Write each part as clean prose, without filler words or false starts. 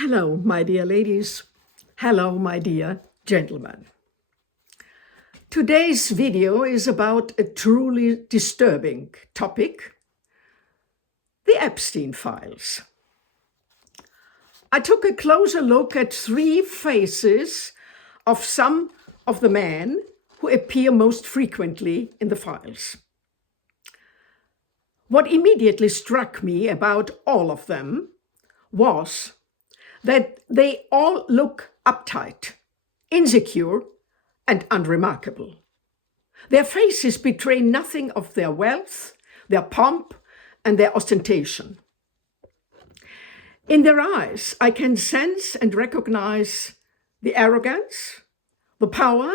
Hello, my dear ladies. Hello, my dear gentlemen. Today's video is about a truly disturbing topic, the Epstein files. I took a closer look at three faces of some of the men who appear most frequently in the files. What immediately struck me about all of them was that they all look uptight, insecure, and unremarkable. Their faces betray nothing of their wealth, their pomp, and their ostentation. In their eyes, I can sense and recognize the arrogance, the power,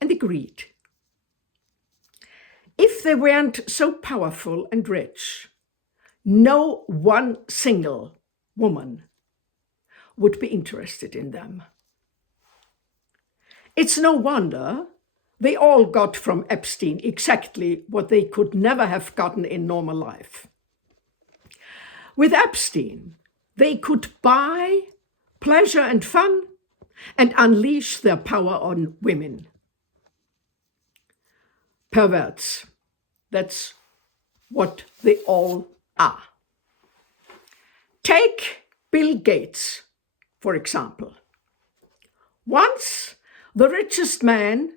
and the greed. If they weren't so powerful and rich, no one single woman would be interested in them. It's no wonder they all got from Epstein exactly what they could never have gotten in normal life. With Epstein, they could buy pleasure and fun and unleash their power on women. Perverts, that's what they all are. Take Bill Gates, for example. Once the richest man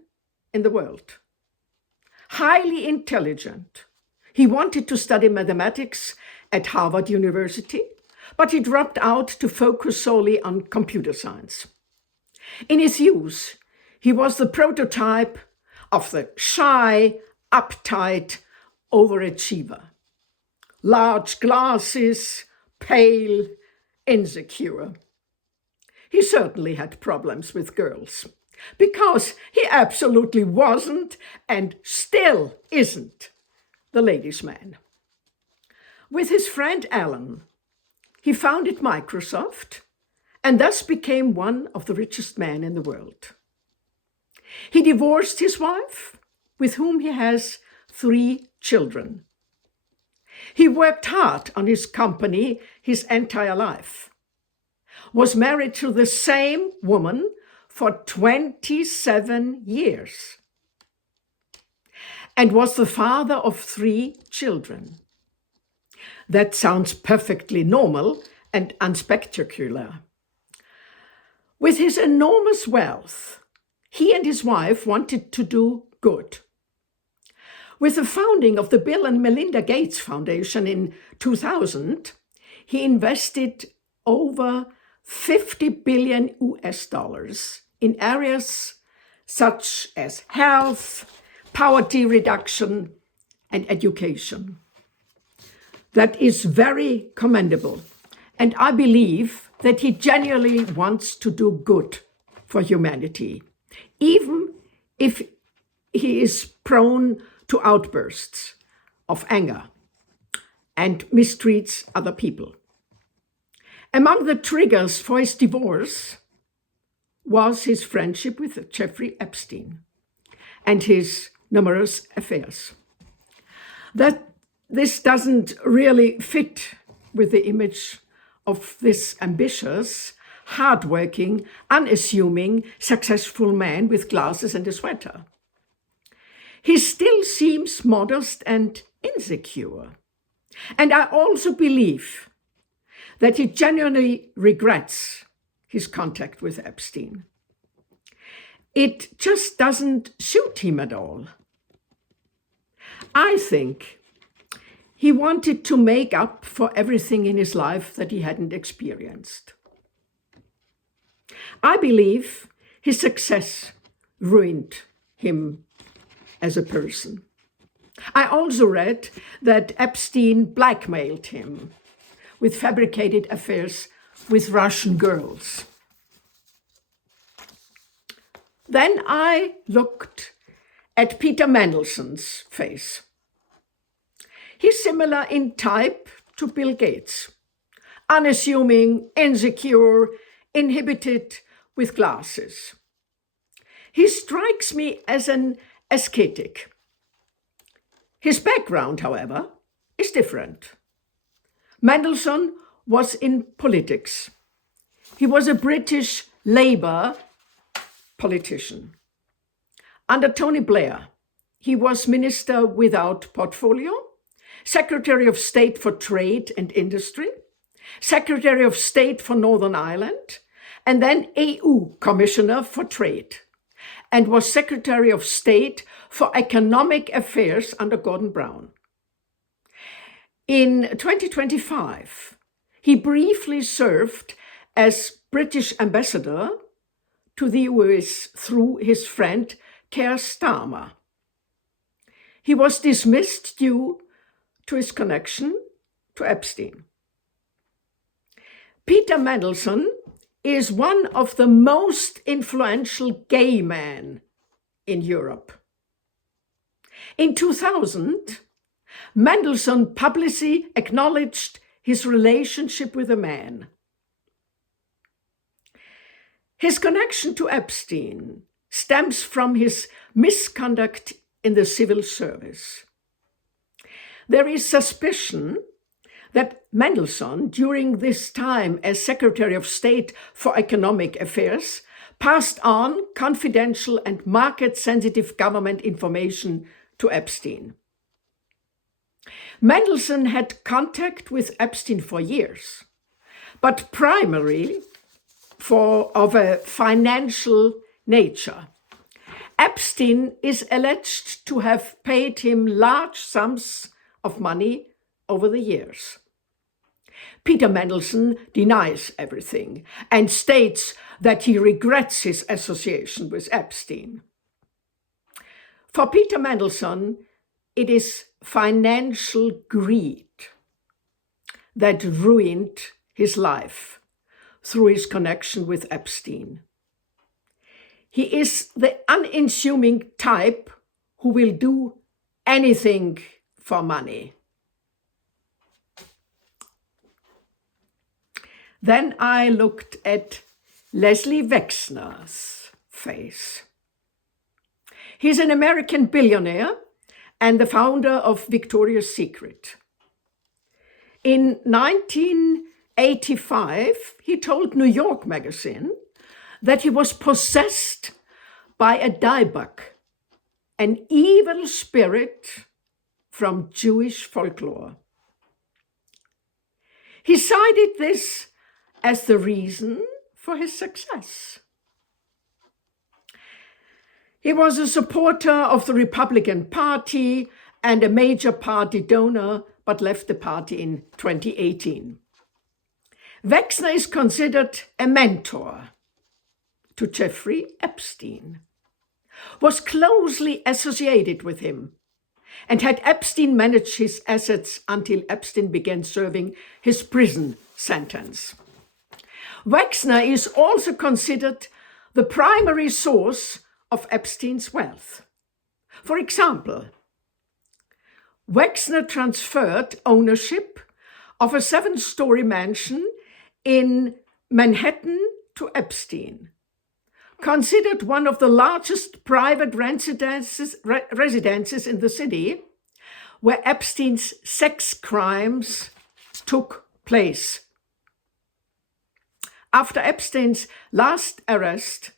in the world, highly intelligent. He wanted to study mathematics at Harvard University, but he dropped out to focus solely on computer science. In his youth, he was the prototype of the shy, uptight overachiever. Large glasses, pale, insecure. He certainly had problems with girls, because he absolutely wasn't and still isn't the ladies' man. With his friend Alan, he founded Microsoft and thus became one of the richest men in the world. He divorced his wife, with whom he has 3 children. He worked hard on his company his entire life, was married to the same woman for 27 years, and was the father of 3 children. That sounds perfectly normal and unspectacular. With his enormous wealth, he and his wife wanted to do good. With the founding of the Bill and Melinda Gates Foundation in 2000, he invested over 50 billion US dollars in areas such as health, poverty reduction, and education. That is very commendable, and I believe that he genuinely wants to do good for humanity, even if he is prone to outbursts of anger and mistreats other people. Among the triggers for his divorce was his friendship with Jeffrey Epstein and his numerous affairs. This doesn't really fit with the image of this ambitious, hardworking, unassuming, successful man with glasses and a sweater. He still seems modest and insecure. And I also believe that he genuinely regrets his contact with Epstein. It just doesn't suit him at all. I think he wanted to make up for everything in his life that he hadn't experienced. I believe his success ruined him as a person. I also read that Epstein blackmailed him with fabricated affairs with Russian girls. Then I looked at Peter Mandelson's face. He's similar in type to Bill Gates, unassuming, insecure, inhibited, with glasses. He strikes me as an ascetic. His background, however, is different. Mandelson was in politics He was a British Labour politician. Under Tony Blair, he was Minister without portfolio, Secretary of State for Trade and Industry, Secretary of State for Northern Ireland, and then EU Commissioner for Trade, and was Secretary of State for Economic Affairs under Gordon Brown. In 2025, he briefly served as British ambassador to the US through his friend Keir Starmer. He was dismissed due to his connection to Epstein. Peter Mandelson is one of the most influential gay men in Europe. In 2000, Mandelson publicly acknowledged his relationship with a man. His connection to Epstein stems from his misconduct in the civil service. There is suspicion that Mandelson, during this time as Secretary of State for Economic Affairs, passed on confidential and market-sensitive government information to Epstein. Mandelson had contact with Epstein for years, but primarily of a financial nature. Epstein is alleged to have paid him large sums of money over the years. Peter Mandelson denies everything and states that he regrets his association with Epstein. For Peter Mandelson, it is financial greed that ruined his life through his connection with Epstein. He is the unassuming type who will do anything for money. Then I looked at Leslie Wexner's face. He's an American billionaire and the founder of Victoria's Secret. In 1985, he told New York Magazine that he was possessed by a diebuck, an evil spirit from Jewish folklore. He cited this as the reason for his success. He was a supporter of the Republican Party and a major party donor, but left the party in 2018. Wexner is considered a mentor to Jeffrey Epstein, was closely associated with him, and had Epstein managed his assets until Epstein began serving his prison sentence. Wexner is also considered the primary source of Epstein's wealth. For example, Wexner transferred ownership of a 7-story mansion in Manhattan to Epstein, considered one of the largest private residences in the city, where Epstein's sex crimes took place. After Epstein's last arrest,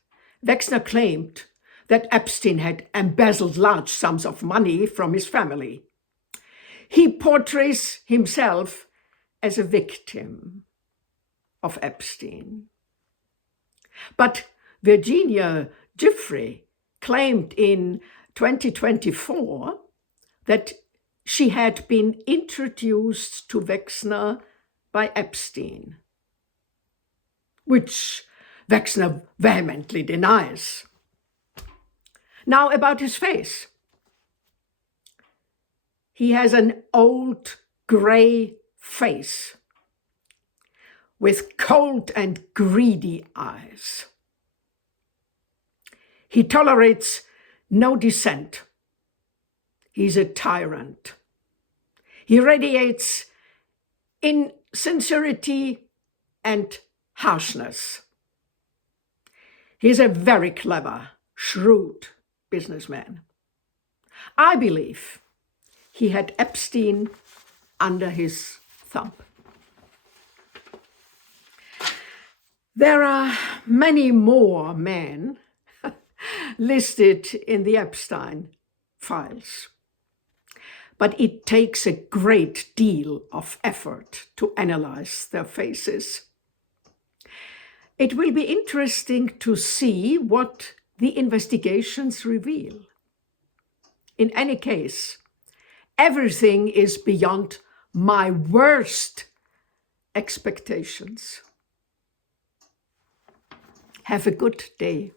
Wexner claimed that Epstein had embezzled large sums of money from his family. He portrays himself as a victim of Epstein. But Virginia Giuffre claimed in 2024 that she had been introduced to Wexner by Epstein, which Wexner vehemently denies. Now about his face. He has an old gray face with cold and greedy eyes. He tolerates no dissent. He's a tyrant. He radiates insincerity and harshness. He's a very clever, shrewd businessman. I believe he had Epstein under his thumb. There are many more men listed in the Epstein files, but it takes a great deal of effort to analyze their faces. It will be interesting to see what the investigations reveal. In any case, everything is beyond my worst expectations. Have a good day.